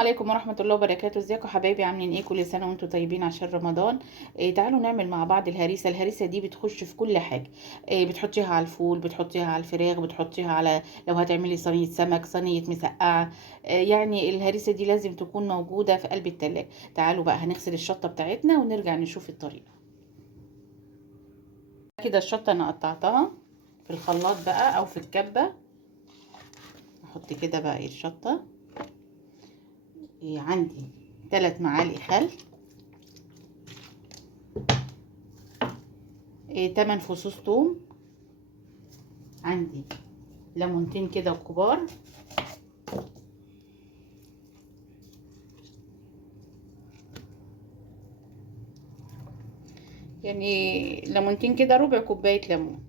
عليكم ورحمة الله وبركاته. ازيكم حبايبي؟ عاملين ايه؟ كل سنة وانتم طيبين عشان رمضان. تعالوا نعمل مع بعض الهريسة دي بتخش في كل حاجة. بتحطيها على الفول، بتحطيها على الفراخ، بتحطيها على لو هتعملي صينية سمك، صينية مسقعة. يعني الهريسة دي لازم تكون موجودة في قلب التلاجة. تعالوا بقى هنغسل الشطة بتاعتنا ونرجع نشوف الطريقة. كده الشطة انا قطعتها في الخلاط بقى او في الكبة. احط كده بقى الشطة. عندي 3 معالق خل، 8 فصوص توم، عندي ليمونتين كده كبار، يعني ليمونتين كده ربع كوباية ليمون.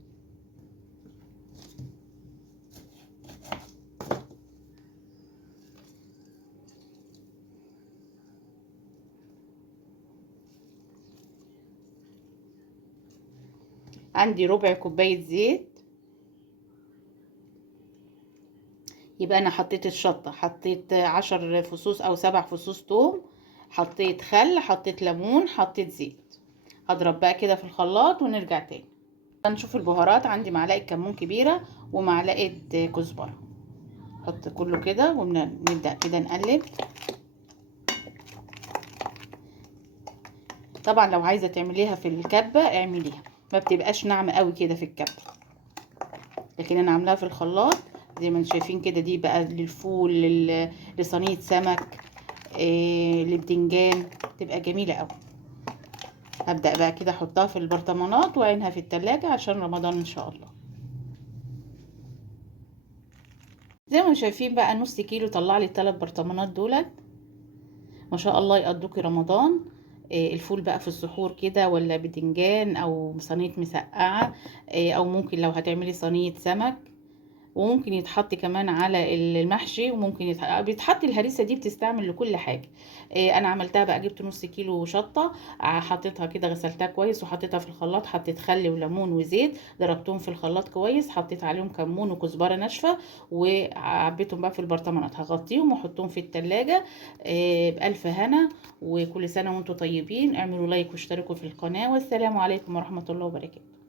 عندي ربع كوباية زيت. يبقى انا حطيت الشطة، حطيت 10 فصوص او 7 فصوص توم، حطيت خل، حطيت ليمون، حطيت زيت. هضرب بقى كده في الخلاط ونرجع تاني. نشوف البهارات. عندي معلقة كمون كبيرة ومعلقة كزبرة. حط كله كده ونبدأ كده نقلب. طبعا لو عايزة تعمليها في الكبة اعمليها، ما بتبقاش ناعمة قوي كده في الكبة، لكن انا عاملاها في الخلاط زي ما انتم شايفين كده. دي بقى للفول، لصينيه سمك، للبتنجان، تبقى جميله قوي. هبدا بقى كده احطها في البرطمانات واعينها في التلاجة عشان رمضان ان شاء الله. زي ما انتم شايفين بقى نص كيلو طلع لي ال3 برطمانات دولت، ما شاء الله يقضوكي رمضان. الفول بقى في السحور كده، ولا بتنجان او صينيه مسقعه، او ممكن لو هتعملي صينيه سمك، وممكن يتحط كمان على المحشي، وممكن بيتحط الهريسه دي بتستعمل لكل حاجه. انا عملتها بقى، جبت نص كيلو شطه، حطيتها كده غسلتها كويس وحطيتها في الخلاط، حطيت خل وليمون وزيت، ضربتهم في الخلاط كويس، حطيت عليهم كمون وكزبره ناشفه وعبيتهم بقى في البرطمانات. هغطيهم واحطهم في التلاجة بألف هنا. وكل سنه وانتم طيبين. اعملوا لايك واشتركوا في القناه، والسلام عليكم ورحمه الله وبركاته.